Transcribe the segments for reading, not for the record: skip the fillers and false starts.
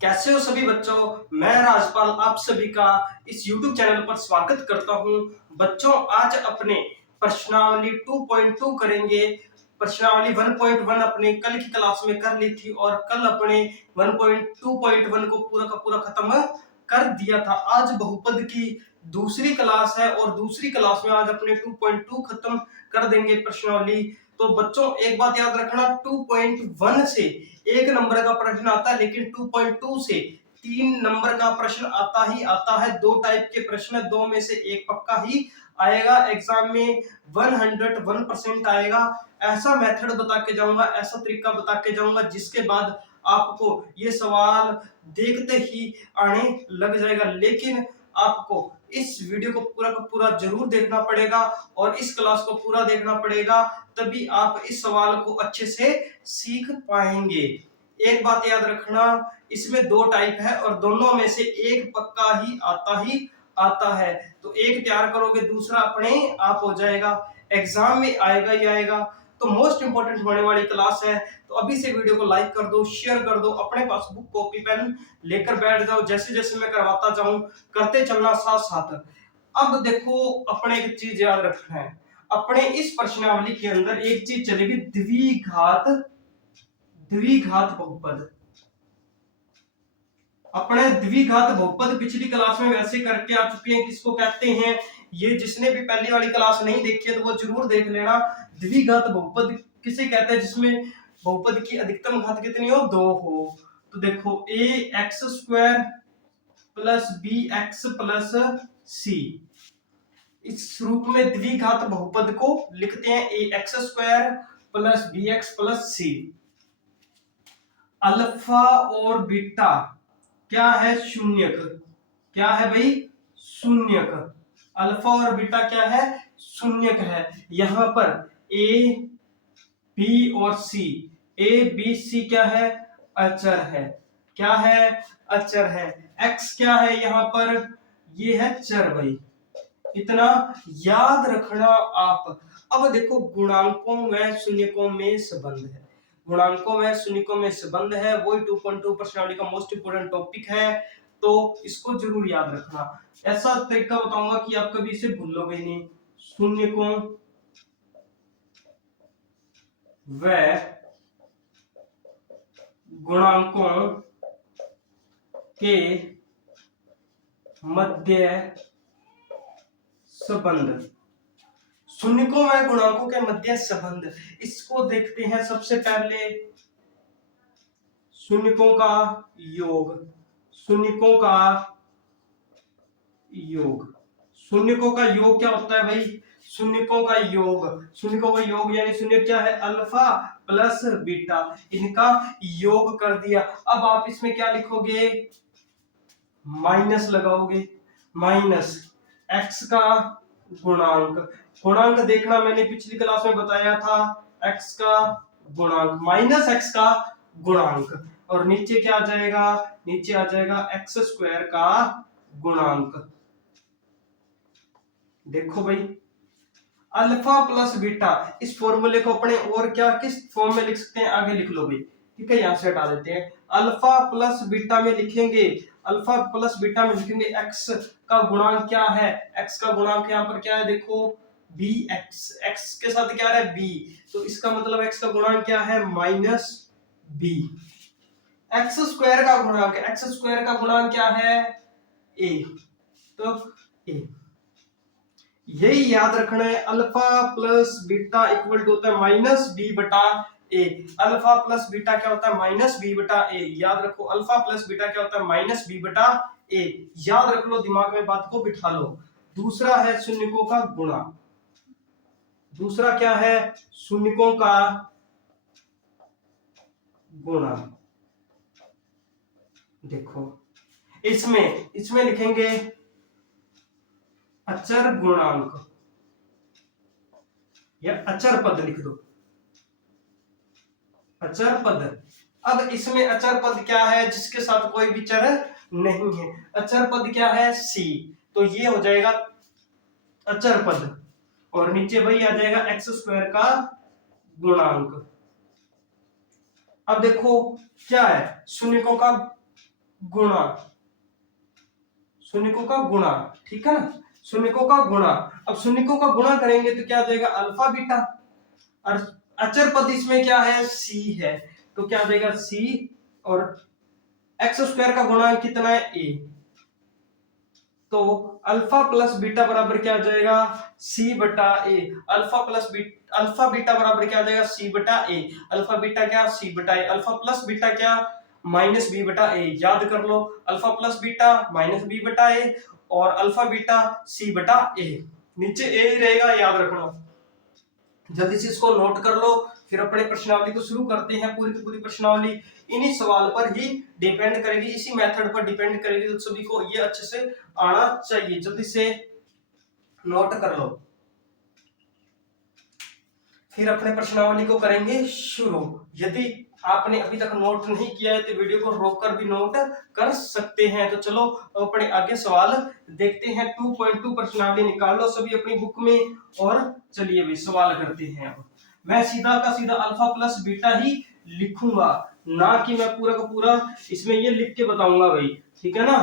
कैसे हो सभी बच्चों। मैं राजपाल आप सभी का इस YouTube चैनल पर स्वागत करता हूं। बच्चों, आज अपने प्रश्नावली 2.2 करेंगे। प्रश्नावली 1.1 अपने कल की क्लास में कर ली थी और कल अपने 1.2.1 को पूरा का पूरा खत्म कर दिया था। आज बहुपद की दूसरी क्लास है और दूसरी क्लास में आज अपने 2.2 खत्म कर देंगे प्रश्नावली। तो बच्चों, एक बात याद रखना, 2.1 से एक नंबर का प्रश्न आता है, लेकिन 2.2 से 3 नंबर का प्रश्न आता ही आता है। दो टाइप के प्रश्न, दो में से एक पक्का ही आएगा एग्जाम में, 101% आएगा। ऐसा मेथड बता के जाऊंगा, ऐसा तरीका बता के जाऊंगा जिसके बाद आपको ये सवाल देखते ही आने लग जाएगा। लेकिन आपको इस वीडियो को पूरा का पूरा जरूर देखना पड़ेगा और इस क्लास को पूरा देखना पड़ेगा, तभी आप इस सवाल को अच्छे से सीख पाएंगे। एक बात याद रखना, इसमें दो टाइप है और दोनों में से एक पक्का ही आता है। तो एक तैयार करोगे, दूसरा अपने आप हो जाएगा, एग्जाम में आएगा ही आएगा। तो मोस्ट इंपोर्टेंट होने वाली क्लास है। तो अभी से वीडियो को लाइक कर दो, शेयर कर दो, अपने पास बुक कॉपी पेन लेकर बैठ जाओ। जैसे जैसे मैं करवाता जाऊं करते चलना साथ साथ। अब देखो, अपने एक चीज याद रखना है, अपने इस प्रश्नावली के अंदर एक चीज चलेगी, द्विघात बहुपद। अपने द्विघात बहुपद पिछली क्लास में वैसे करके आ चुके हैं। किसको कहते हैं, ये जिसने भी पहली वाली क्लास नहीं देखी है तो वो जरूर देख लेना। द्विघात बहुपद किसे कहते हैं, जिसमें बहुपद की अधिकतम घात कितनी हो, 2 हो। तो देखो, A X square plus B X plus C, इस रूप में द्विघात बहुपद को लिखते हैं, A X square plus B X plus C. Alpha और बीटा क्या है, शून्यक। क्या है भाई, शून्यक। अल्फा और बीटा क्या है, शून्यक है। यहां पर ए बी और सी, ए बी सी क्या है, अचर है। क्या है, अचर है। एक्स क्या है यहां पर, ये है चर भाई। इतना याद रखना आप। अब देखो, गुणांकों व शून्यकों में संबंध है। गुणांकों में शून्यकों में संबंध है, वही 2.2 प्रश्नावली का मोस्ट इंपोर्टेंट टॉपिक है। तो इसको जरूर याद रखना। ऐसा तरीका बताऊंगा कि आप कभी इसे भूलोगे नहीं। शून्यकों व गुणांकों के मध्य संबंध। शून्यकों व गुणांकों के मध्य संबंध, इसको देखते हैं सबसे पहले। शून्यकों का योग, शून्यकों का योग, शून्यकों का योग क्या होता है भाई, शून्यकों का योग, शून्यकों का योग यानी शून्य क्या है, अल्फा प्लस बीटा, इनका योग कर दिया। अब आप इसमें क्या लिखोगे, माइनस लगाओगे, माइनस एक्स का गुणांक। गुणांक देखना, मैंने पिछली क्लास में बताया था, एक्स का गुणांक माइनस एक्स का गुणांक, और नीचे क्या आ जाएगा, नीचे आ जाएगा एक्स स्क्वायर का गुणांक। देखो भाई, अल्फा प्लस बीटा, इस फॉर्मूले को अपने और क्या किस फॉर्म में लिख सकते हैं, आगे लिख लो भाई। ठीक है, यहां से हटा देते हैं। अल्फा प्लस बीटा में लिखेंगे, अल्फा प्लस बीटा में लिखेंगे एक्स का गुणांक क्या है, एक्स का गुणांक यहाँ पर क्या है, देखो बी एक्स, एक्स के साथ क्या है बी, तो इसका मतलब एक्स का गुणांक क्या है, माइनस बी। एक्स स्क्वायर का गुणांक, एक्स स्क्वायर का गुणांक क्या है, ए, तो ए। यही याद रखना है, alpha plus beta equal to होता है माइनस बी बटा ए। अल्फा प्लस बीटा क्या होता है, माइनस बी बटा ए। याद रखो, अल्फा प्लस बीटा क्या होता है, माइनस बी बटा ए। याद रख लो, दिमाग में बात को बिठा लो। दूसरा है शून्यकों का गुणा, दूसरा क्या है, शून्यकों का गुणा। देखो, इसमें इसमें लिखेंगे अचर गुणांक या अचर पद लिख दो, अचर पद। अब इसमें अचर पद क्या है, जिसके साथ कोई भी चर नहीं है, अचर पद क्या है, सी, तो ये हो जाएगा अचर पद, और नीचे वही आ जाएगा एक्स स्क्वायर का गुणांक। अब देखो क्या है, शून्यकों का गुणा, शून्यकों का गुणा, ठीक है ना, शून्यकों का गुणा। अब शून्यकों का गुणा करेंगे तो क्या आ जाएगा अल्फा बीटा, और अचर पद इसमें क्या है सी है, तो क्या आ जाएगा सी, और एक्स स्क्वायर का गुणांक कितना है ए, तो अल्फा प्लस बीटा बराबर क्या आ जाएगा सी बटा ए, अल्फा बीटा बराबर क्या आ जाएगा सी बटा ए, अल्फा बीटा क्या सी बटा ए, अल्फा प्लस बीटा क्या माइनस बी बटा ए, याद कर लो alpha plus beta minus B बटा ए, और अल्फा बीटा सी बटा ए, नीचे ए ही रहेगा याद रखना। जल्दी से इसको नोट कर लो, फिर अपने प्रश्नावली को शुरू करते हैं। पूरी की पूरी प्रश्नावली इन्हीं सवाल पर ही डिपेंड करेगी, इसी मेथड पर डिपेंड करेगी, तो सभी को ये अच्छे से आना चाहिए। जल्दी से नोट कर लो, फिर अपने प्रश्नावली को करेंगे शुरू। यदि आपने अभी तक नोट नहीं किया है तो वीडियो को रोककर भी नोट कर सकते हैं। तो चलो अपने आगे सवाल देखते हैं। 2.2 प्रश्नावली निकाल लो सभी अपनी बुक में, और चलिए भाई सवाल करते हैं। अब मैं सीधा का सीधा अल्फा प्लस बीटा ही लिखूंगा, ना कि मैं पूरा का पूरा इसमें ये लिख के बताऊंगा भाई, ठीक है ना।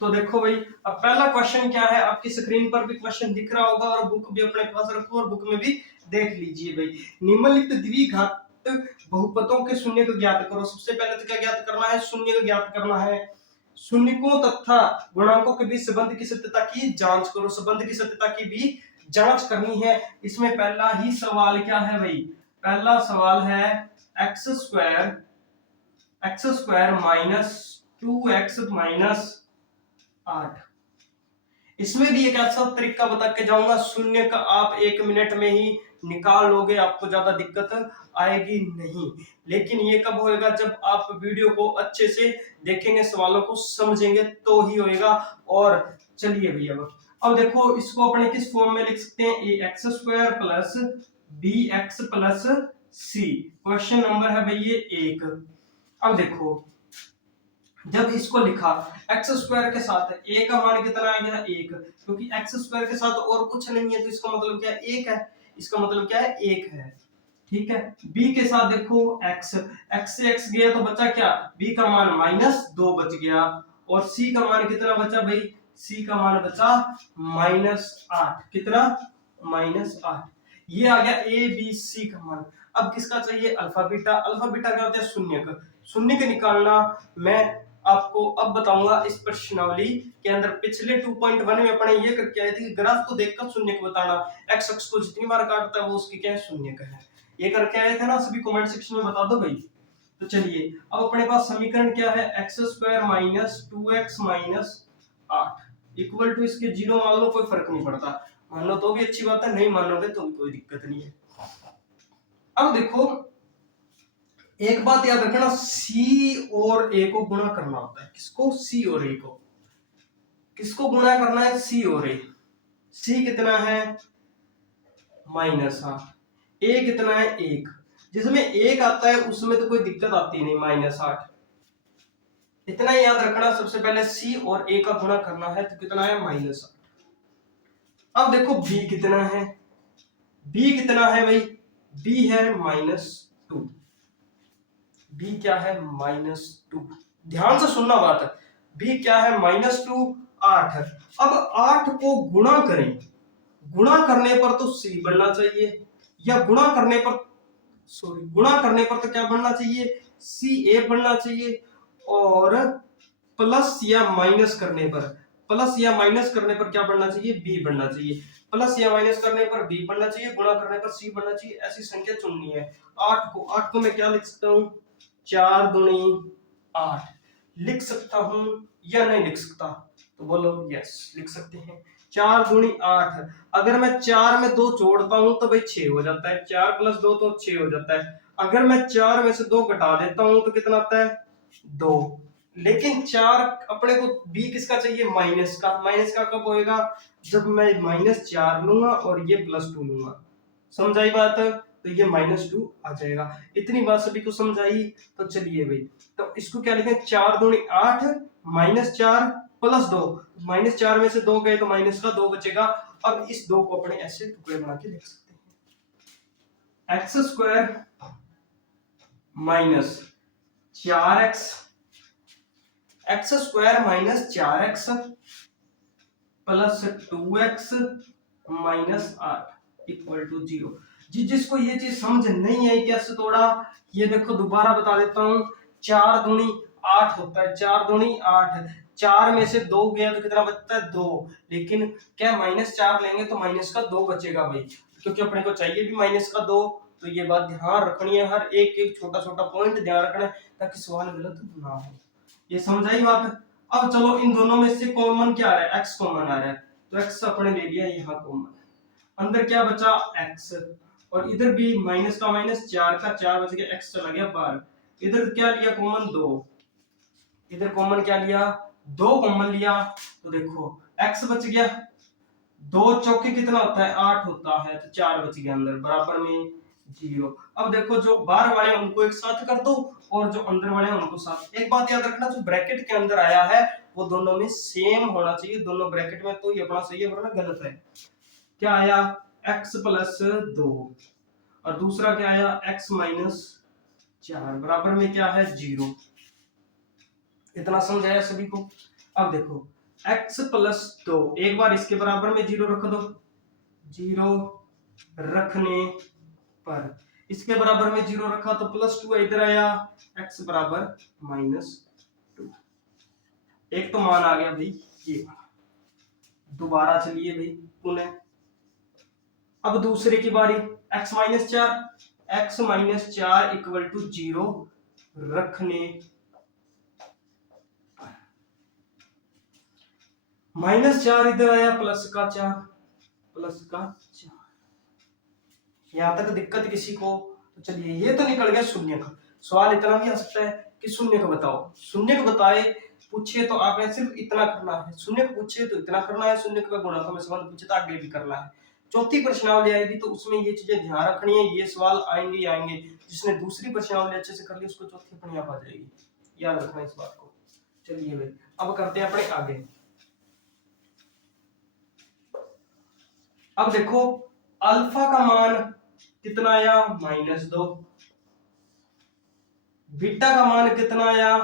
तो देखो भाई, अब पहला क्वेश्चन क्या है, आपकी स्क्रीन पर भी क्वेश्चन दिख रहा होगा, और बुक भी अपने पास रखो और बुक में भी देख लीजिए भाई। निम्नलिखित द्विघात बहुपदों के शून्य को ज्ञात करो। सबसे पहले तो क्या ज्ञात करना है, शून्य को ज्ञात करना है। शून्यकों तथा गुणांकों के बीच संबंध की सत्यता की जांच करो, संबंध की सत्यता की भी जांच करनी है। इसमें पहला ही सवाल क्या है भाई, पहला सवाल है x square minus 2x minus 8। इसमें भी एक ऐसा तरीका बता के जाऊंगा, शून्य का आप 1 मिनट में ही निकाल लोगे, आपको ज्यादा दिक्कत आएगी नहीं। लेकिन ये कब होएगा, जब आप वीडियो को अच्छे से देखेंगे, सवालों को समझेंगे तो ही होएगा। और चलिए भैया अब देखो, इसको अपने किस फॉर्म में लिख सकते हैं, A X square plus B X plus C. Question number है भाई ये 1। अब देखो, जब इसको लिखा एक्स स्क्वायर के साथ ए का मान कितना आ गया 1, क्योंकि एक्स स्क्वायर के साथ और कुछ नहीं है तो इसका मतलब क्या है 1 है, इसका मतलब क्या है 1 है, ठीक है। b के साथ देखो x, x से x गया तो बचा क्या, b का मान -2 बच गया, और c का मान कितना बचा भाई, c का मान बचा -8, कितना -8। ये आ गया a b c का मान। अब किसका चाहिए, अल्फा बीटा। अल्फा बीटा क्या होता है, शून्य का। शून्य का निकालना मैं आपको अब बताऊंगा इस प्रश्नावली के अंदर। पिछले 2.1 में अपने ये करके आए थे कि ग्राफ को देखकर शून्य को बताना, एक्स अक्ष को जितनी बार काटता है वो उसकी क्या है, शून्य का है। ये करके आए थे ना, सभी कमेंट सेक्शन में बता दो भाई। तो चलिए अब अपने पास समीकरण क्या है, x square minus 2x minus 8 equal to इसके 0 मान लो, कोई फर्क नहीं पड़ता, मान लो तो भी अच्छी बात है, नहीं मानोगे तो भी कोई दिक्कत नहीं है। अब देखो एक बात याद रखना, सी और ए को गुणा करना होता है। किसको, सी और ए को। किसको गुणा करना है, सी और ए। सी कितना है -8, ए कितना है 1। जिसमें 1 आता है उसमें तो कोई दिक्कत आती नहीं, -8। इतना ही याद रखना, सबसे पहले सी और ए का गुणा करना है तो कितना है -8। अब देखो बी कितना है, बी कितना है भाई, बी है -2। बी क्या है -2, ध्यान से सुनना बात है। बी क्या है -2, 8। अब 8 को गुणा करें, गुणा करने पर तो सी बनना चाहिए, या गुणा करने पर तो क्या बनना चाहिए, सी ए बनना चाहिए। और प्लस या माइनस करने पर क्या बनना चाहिए, बी बनना चाहिए। प्लस या माइनस करने पर बी बनना चाहिए, गुणा करने पर सी बनना चाहिए, ऐसी संख्या चुननी है। 8 को मैं क्या लिख सकता हूँ, 4 दूनी 8 लिख सकता हूं या नहीं लिख सकता, तो बोलो यस लिख सकते हैं। 4 दूनी 8, अगर मैं 4 में 2 जोड़ता हूं तो भाई 6 हो जाता है, 4 प्लस 2 तो 6 हो जाता है। अगर मैं 4 में से 2 घटा देता हूं तो कितना आता है, 2। लेकिन 4 अपने को बी किसका चाहिए, माइनस का कब होएगा, जब मैं -4 लूंगा और ये +2 लूंगा। समझाई बात, तो ये -2 आ जाएगा। इतनी बात सभी को समझाई। तो चलिए भाई, तो इसको क्या लिखें, 4 दूनी 8 -4 + 2, -4 में से 2 गए तो माइनस का 2 बचेगा। अब इस 2 को अपने ऐसे टुकड़े बना के लिख सकते हैं, x² - 4x x square minus 4x plus 2x minus 8 equal to 0। जिसको ये चीज समझ नहीं आई कैसे तोड़ा, ये देखो दोबारा बता देता हूँ। 4 दूनी 8 होता है, 4 दूनी 8, 4 में से 2 गया तो कितना बचता है 2, लेकिन क्या -4 लेंगे तो माइनस का 2 बचेगा भाई, क्योंकि अपने को चाहिए भी -2। तो ये बात ध्यान रखनी है, हर एक एक छोटा छोटा पॉइंट ध्यान रखना है ताकि सवाल गलत ना हो। ये समझाई बात। अब चलो इन दोनों में से कॉमन क्या आ रहा है, x कॉमन आ रहा है, तो x अपने ले लिया यहाँ कॉमन, अंदर क्या बचा x, और इधर भी माइनस का माइनस 4 का 4 बच गया, x चला गया बाहर। इधर क्या लिया कॉमन 2, इधर कॉमन क्या लिया 2 कॉमन लिया, तो देखो x बच गया, 2 चौके कितना होता है 8 होता है, तो 4 बच गया अंदर बराबर में 0। अब देखो जो बाहर वाले उनको एक साथ कर दो और जो अंदर वाले उनको साथ। एक बात याद रखना, जो ब्रैकेट के अंदर आया है वो दोनों में सेम होना चाहिए, दोनों ब्रैकेट में, तो ये अपना सही है वरना गलत है। क्या आया x प्लस 2 और दूसरा क्या आया x माइनस 4 बराबर में क्या है 0। इतना समझाया सभी को। अब देखो x प्लस 2, एक बार इसके बराबर में 0 रख दो, 0 रखने पर इसके बराबर में 0 रखा तो +2 इधर आया, x बराबर -2। एक तो मान आ गया भाई ये। दोबारा चलिए भाई पुनः, अब दूसरे की बारी, x -4 इक्वल टू 0 रखने, -4 इधर आया, +4 यहां तक दिक्कत किसी को? तो चलिए ये तो निकल गया शून्य का सवाल। इतना भी आ सकता है कि शून्य को बताओ, शून्य को बताए पूछे तो आपने सिर्फ इतना करना है, शून्य को पूछे तो इतना करना है, शून्य को गुणा में सवाल पूछे तो आगे भी करना है। चौथी प्रश्नावली आएगी तो उसमें ये चीजें ध्यान रखनी है, ये सवाल आएंगे ही आएंगे। जिसने दूसरी प्रश्नावली अच्छे से कर ली उसको चौथी अपने आप आ जाएगी, याद रखना इस बात को। चलिए भाई अब करते हैं अपने आगे। अब देखो अल्फा का मान कितना आया -2, बीटा का मान कितना आया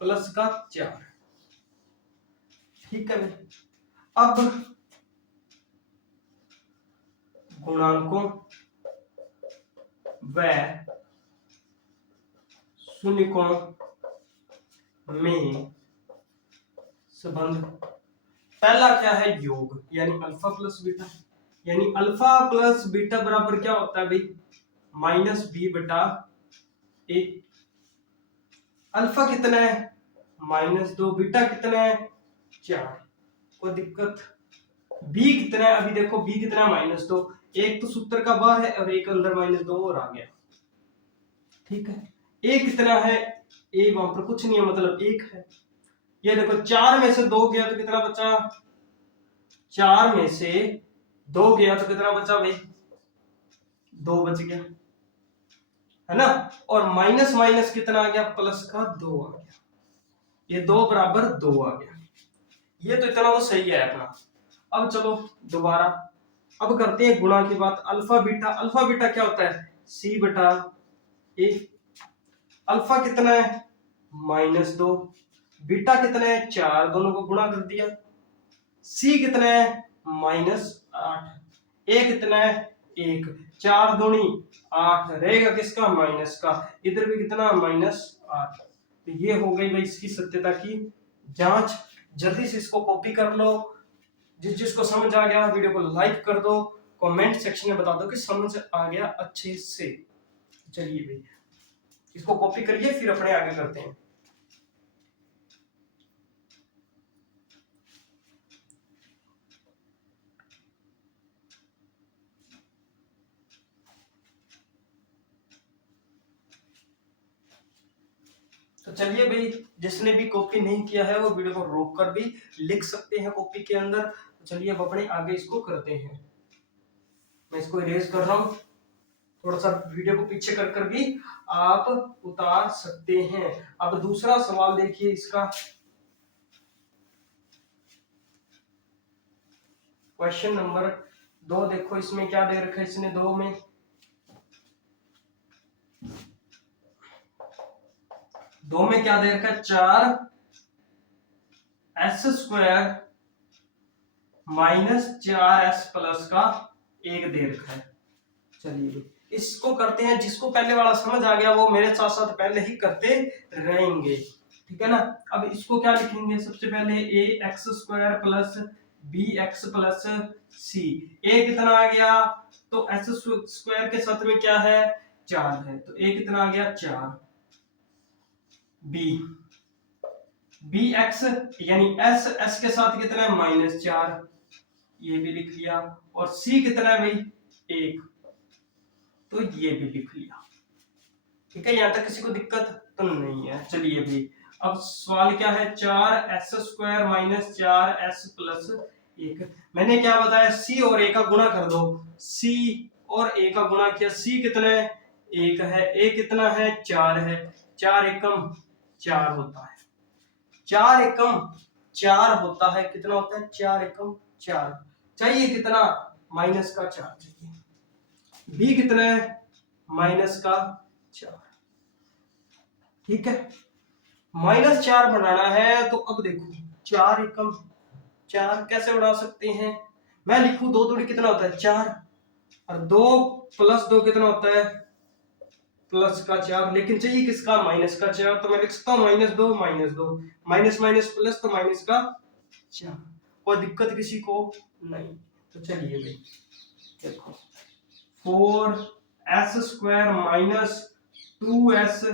+4। ठीक है भाई, अब गुणांकों व शून्यकों में संबंध। पहला क्या है योग, यानी अल्फा प्लस बीटा, यानी अल्फा प्लस बीटा बराबर क्या होता है भाई -b/a। अल्फा कितना है -2, बीटा कितना है 4, कोई दिक्कत? बी कितना है, अभी देखो बी कितना है -2, एक तो सूत्र का बाहर है और एक अंदर -2 और आ गया। ठीक है, ए कितना है, ए वहां पर कुछ नहीं है मतलब 1 है। ये देखो 4 में से 2 गया तो कितना बचा, 4 में से 2 गया तो कितना बचा भाई 2 बच गया, है ना। और माइनस माइनस कितना आ गया, प्लस का 2 आ गया, ये 2 बराबर 2 आ गया। ये तो इतना तो सही है अपना। अब चलो दोबारा, अब करते हैं गुणा की बात। अल्फा बीटा क्या होता है c/a। अल्फा कितना है -2, बीटा कितना है 4, दोनों को गुणा कर दिया। c कितना है -8, a कितना है 1, 4 दूनी 8 रहेगा किसका माइनस का, इधर भी कितना -8। तो ये हो गई भाई इसकी सत्यता की जांच। जल्दी से इसको कॉपी कर लो। जिसको समझ आ गया वीडियो को लाइक कर दो, कमेंट सेक्शन में बता दो कि समझ आ गया अच्छे से। चलिए भाई इसको कॉपी करिए फिर अपने आगे करते हैं। तो चलिए भाई जिसने भी कॉपी नहीं किया है वो वीडियो को रोक कर भी लिख सकते हैं कॉपी के अंदर। तो चलिए अब अपने आगे इसको करते हैं। मैं इसको इरेज कर रहा हूँ, थोड़ा सा वीडियो को पीछे कर भी आप उतार सकते हैं। अब दूसरा सवाल देखिए इसका, क्वेश्चन नंबर 2। देखो इसमें क्या दे रखा है, इसने 2 में क्या दे रखा है 4 S square minus 4s plus का 1 दे रखा है। चलिए इसको करते हैं, जिसको पहले वाला समझ आ गया वो मेरे साथ साथ पहले ही करते रहेंगे, ठीक है ना। अब इसको क्या लिखेंगे, सबसे पहले A X square plus B X plus C. A कितना आ गया, तो एस स्क्वायर के साथ में क्या है 4 है, तो ए कितना आ गया 4। बी बी एक्स यानी एस, एस के साथ कितना है -4, ये भी लिख लिया। और सी कितना है भाई 1, तो ये भी लिख लिया। ठीक है, यहां तक किसी को दिक्कत तो नहीं है। चलिए भाई अब सवाल क्या है, 4s square minus 4s plus 1। मैंने क्या बताया, c और a का गुणा कर दो। c और a का गुणा किया, c कितना है 1 है, a कितना है 4 है, 4 एकम 4 होता है, 4 एकम 4 होता है। कितना होता है 4 एकम 4। चाहिए कितना, माइनस का 4 चाहिए। b कितना है माइनस का 4। ठीक है, -4 बनाना है, तो अब देखो 4 एकम 4 कैसे बना सकते हैं। मैं लिखूं 2 दूनी कितना होता है 4, और 2 प्लस 2 कितना होता है प्लस का 4, लेकिन चाहिए किसका -4, तो मैं लिख सकता हूँ -2 -2, माइनस माइनस प्लस, तो माइनस का 4। कोई दिक्कत किसी को नहीं। तो चलिए भाई देखो 4s square minus 2s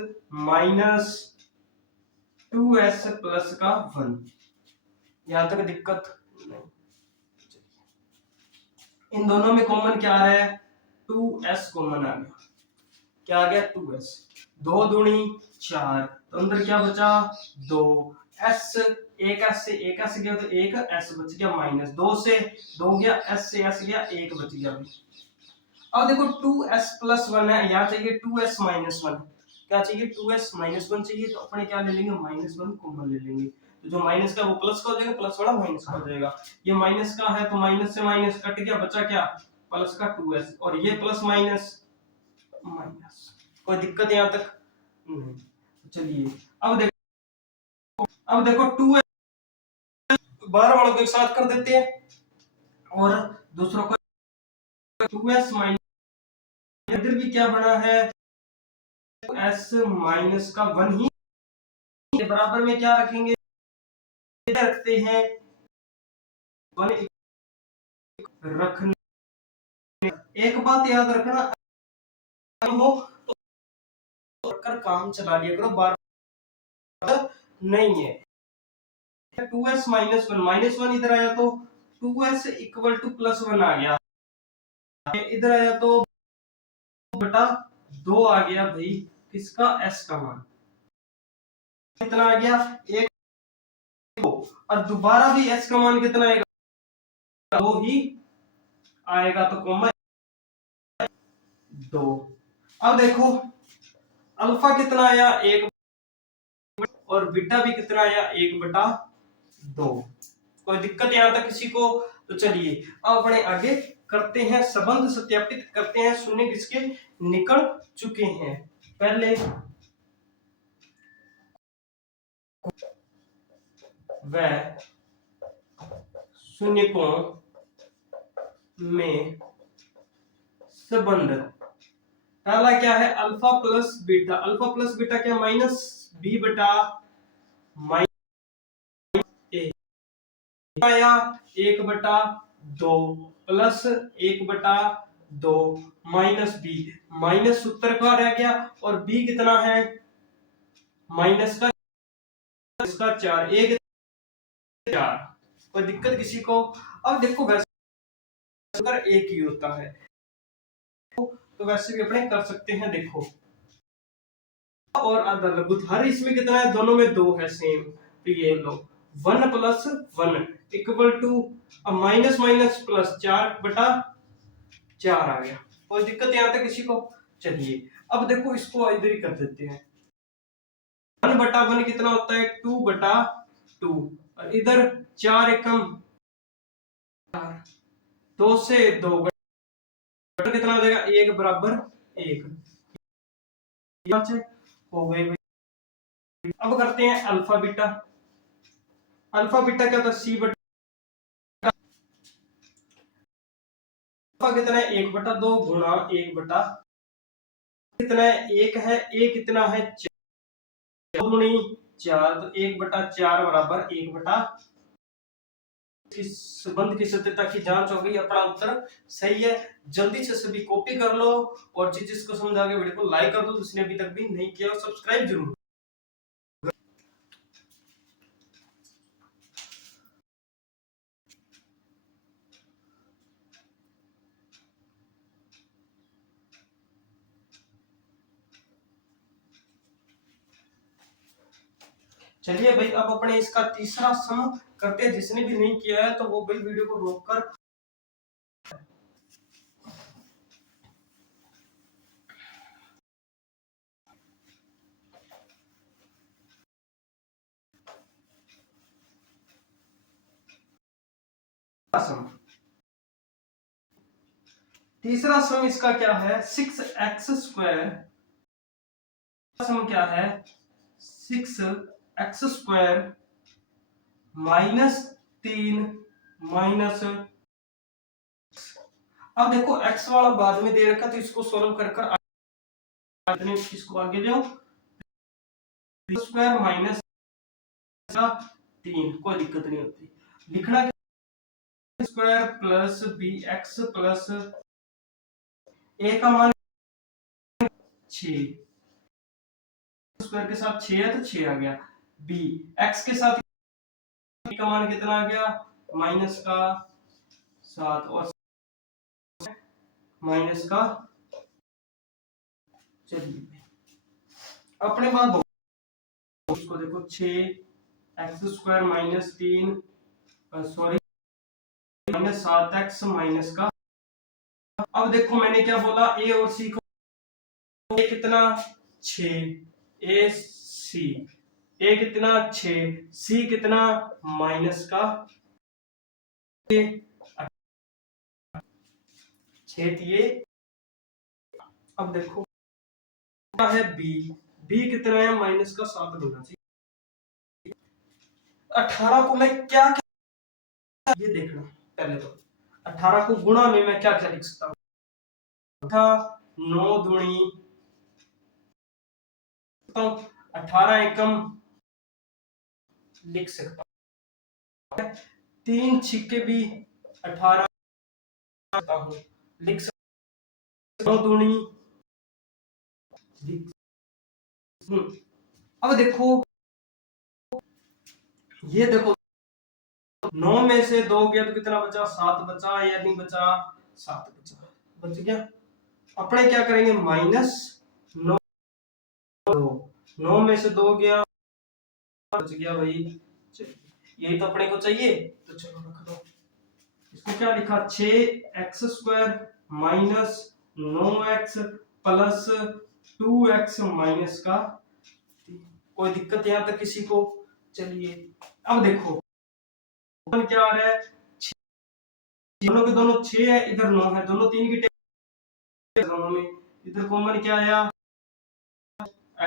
minus 2s plus का 1, यहां तक दिक्कत नहीं। इन दोनों में कॉमन क्या आ रहा है 2s कॉमन आ गया। क्या आ गया 2s, 2 दूनी 4, तो अंदर क्या बचा 2 s, एक s से एक s गया तो एक s बच गया, -2 से 2 गया, s से s गया 1 बच गया। अब देखो 2s प्लस 1 है, यहाँ चाहिए 2s माइनस 1। क्या चाहिए 2s माइनस 1 चाहिए, तो अपने क्या ले लेंगे -1 कॉमन ले लेंगे। तो जो माइनस का वो प्लस का हो जाएगा, प्लस वाला माइनस का हो जाएगा। ये माइनस का है तो माइनस से माइनस कट गया, बचा क्या प्लस का 2s, और ये प्लस माइनस माइनस। कोई दिक्कत यहाँ तक नहीं। चलिए अब देखो 2s बाहर वालों को एक साथ कर देते हैं और दूसरों को 2s माइनस, इधर भी क्या बना है s माइनस का 1 ही, बराबर में क्या रखेंगे रखते हैं 1 रखने। एक बात याद रखना हो तो कर काम चला लिया करो, बार बार नहीं है। 2s माइनस 1, -1 इधर आया तो 2s इक्वल टू +1 आ गया, इधर आया तो बटा 2 आ गया भाई, किसका s का मान कितना आ गया 1, और दोबारा भी s का मान कितना आएगा 2 ही आएगा, तो कॉमा 2। अब देखो अल्फा कितना आया 1, और बीटा भी कितना आया 1/2। कोई दिक्कत यहां तक किसी को। तो चलिए अब अपने आगे करते हैं, संबंध सत्यापित करते हैं, शून्य किसके निकल चुके हैं। पहले वह शून्यकों में संबंध, पहला क्या है alpha plus beta, alpha plus beta क्या -b बटा -a आया 1/2 प्लस 1/2 -b, माइनस उत्तर का रह गया, और b कितना है माइनस का इसका 4, 1 4। कोई दिक्कत किसी को। अब देखो वैसे अगर एक ही होता है तो वैसे भी अपने कर सकते हैं। देखो और आधा लघु, हर इसमें कितना है दोनों में 2 है सेम, तो ये लो 1 + 1 equal to minus minus plus 4/4 आ गया। कोई दिक्कत यहाँ तक किसी को। चलिए अब देखो इसको इधर ही कर देते हैं, 1/1 कितना होता है 2/2, और इधर 4 एकम 2 से 2 कितना हो जाएगा 1 बराबर 1 हो गई। अब करते हैं अल्फा बीटा, अल्फा बीटा क्या होता है, सी बटा अल्फा कितना है, 1/2 गुणा 1 बटा कितना है, 1 है, ए कितना है 4 गुणी 4, तो 1/4 बराबर 1 बटा। इस संबंध की सत्यता की जांच हो गई, अपना उत्तर सही है। जल्दी से सभी कॉपी कर लो और जिसको समझ आ गया वीडियो को लाइक कर दो, जिसने अभी तक भी नहीं किया सब्सक्राइब जरूर। चलिए भाई, अब अपने इसका तीसरा सम करते हैं। जिसने भी नहीं किया है तो वो भाई वीडियो को रोककर सम। तीसरा सम इसका क्या है, 6x²। सम क्या है, 6x² -3 माइनस। अब देखो x वाला बाद में दे रखा तो इसको सोल्व कर कर इसको आगे जाओ, स्क्वायर माइनस 3, कोई दिक्कत नहीं होती। लिखना square plus B X plus A का मान 6, स्क्वायर के साथ 6 है तो 6 आ गया। बी एक्स के साथ बी का मान कितना आ गया, माइनस का 7 और माइनस का। चलिए अपने पास उसको देखो, 6x² -3 सॉरी -7x माइनस का। अब देखो मैंने क्या बोला, ए और सी को, ए कितना 6, ए सी, ए कितना 6, सी कितना माइनस का 6 दिए। अब देखो क्या है, बी, बी कितना है माइनस का 7 होना चाहिए। 18 को मैं क्या क्या ये देखना, पहले तो 18 को गुणा में मैं क्या क्या लिख सकता हूँ, 9 दूनी 18 एकम लिख सकता हूँ, 3 छिक्के भी 18 लिख सकता हूँ, दूनी। अब देखो ये देखो, 9 में से 2 गया तो कितना बचा, 7 बचा या नहीं बचा, 7 बचा, बच गया। अपने क्या करेंगे, -9, 9 में से 2 गया, बच गया भाई। यही तो अपने को चाहिए, तो चलो रख दो। इसको क्या लिखा, 6x² -9x plus 2x minus का 3। कोई दिक्कत यहां तक किसी को। चलिए अब देखो क्या आ रहा है, दोनों के दोनों 6 है, इधर 9 है, दोनों 3 की दोनों में, इधर कॉमन क्या आया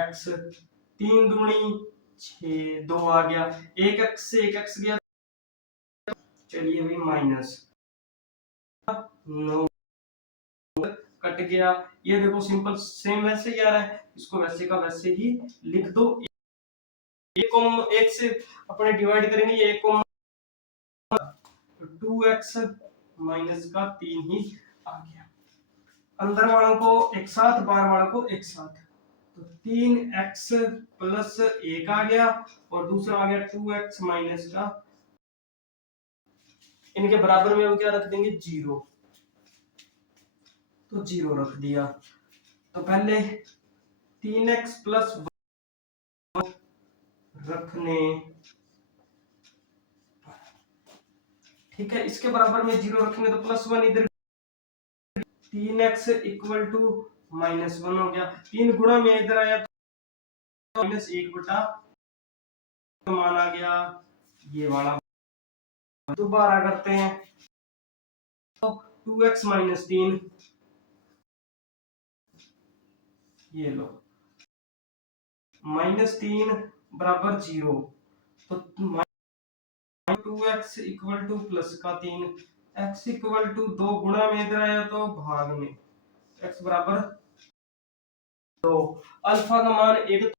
x, 3 दूनी 6, 2 आ गया, एक x से एक x गया। चलिए भाई -9 कट गया। ये देखो सिंपल सेम वैसे ही आ रहा है, इसको वैसे का वैसे ही लिख दो। एक से अपने डिवाइड करेंगे, ये 2x माइनस का 3 ही आ गया। अंदर वालों को एक साथ, बाहर वालों को एक साथ, तो 3x प्लस 1 आ गया और दूसरा आ गया 2x माइनस का। इनके बराबर में हम क्या रख देंगे, 0, तो 0 रख दिया। तो पहले 3x प्लस रखने, ठीक है, इसके बराबर में 0 रखेंगे तो +1 इधर, 3x इक्वल टू -1 हो गया। 3 गुणा में इधर आया तो -1 बटा मान आ गया ये वाला। दोबारा करते हैं, तो 2x -3, ये लो, -3 बराबर 0, तो 2x इक्वल टू प्लस का 3, x इक्वल टू 2 गुणा में इधर आया तो भाग में, x बराबर 2। अल्फा का मान एक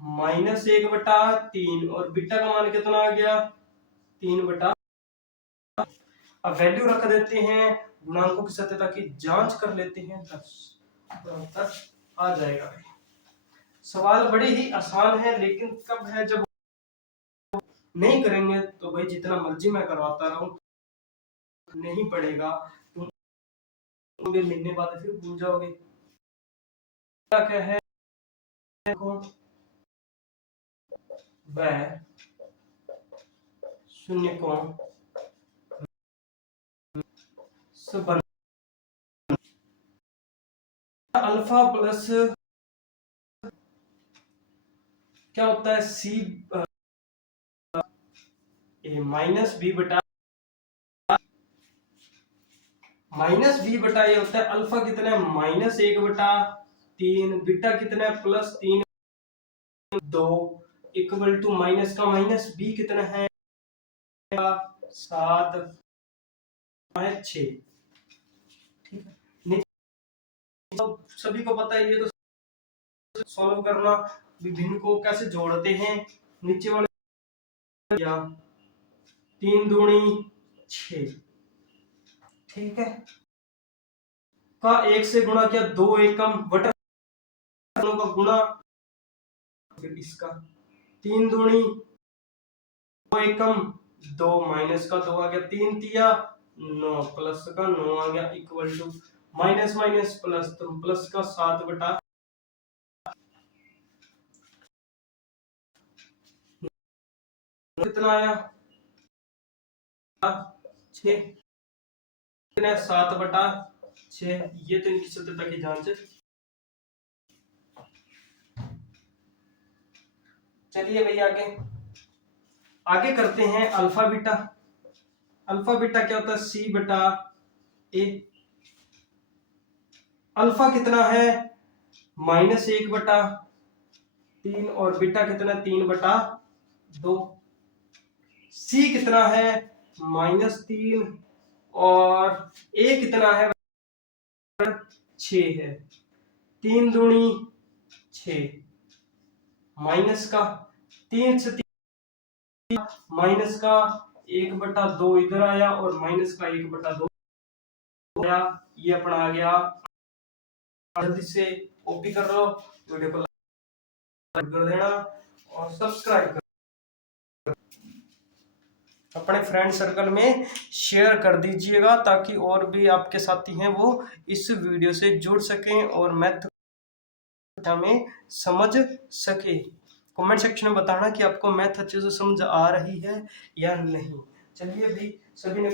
-1/3 और बीटा का मान कितना आ गया 3/। अब वैल्यू रख देते हैं गुणांकों की सत्यता की जांच कर लेते हैं, 10 आ जाएगा। सवाल बड़े ही आसान है, लेकिन कब है जब नहीं करेंगे तो भाई जितना मर्जी मैं करवाता रहूं नहीं पड़ेगा, तुम मिलने बाद फिर भूल जाओगे। क्या है वह शून्य को अल्फा प्लस क्या होता है सी माइनस बी बटा ये होता है अल्फा कितना है -1/3, बीटा कितना है +3/2 इक्वल टू माइनस का माइनस बी कितना है 7 है 6। ठीक है, तो सभी को पता है, ये तो सॉल्व करना, विभिन्न को कैसे जोड़ते हैं, नीचे वाले या 3 दूनी 6, ठीक है, का 1 से गुणा किया 2 एकम बटा का गुणा, फिर इसका 3 दूनी 2 एकम 2 माइनस का 2 आ गया, 3 तिया 9 प्लस का 9 आ गया equal to minus minus plus, तो प्लस का 7 बटा कितना आया 6, 7/6। ये तो इनकी सत्यता की जांच है। चलिए भाई आगे करते हैं अल्फा बीटा। अल्फा बीटा क्या होता है C/A। अल्फा कितना है -1/3 और बीटा कितना 3/2। C कितना है -3 और A कितना है 6 है, 3 दूनी 6 माइनस का 3 से माइनस का 1/2 इधर आया और माइनस का 1/2 आया, ये अपना आ गया। जल्दी से कॉपी कर लो, वीडियो को लाइक कर देना और सब्सक्राइब कर अपने फ्रेंड सर्कल में शेयर कर दीजिएगा, ताकि और भी आपके साथी हैं वो इस वीडियो से जुड़ सकें और मैथ में समझ सके। कमेंट सेक्शन में बताना कि आपको मैथ अच्छे से समझ आ रही है या नहीं। चलिए भी सभी ने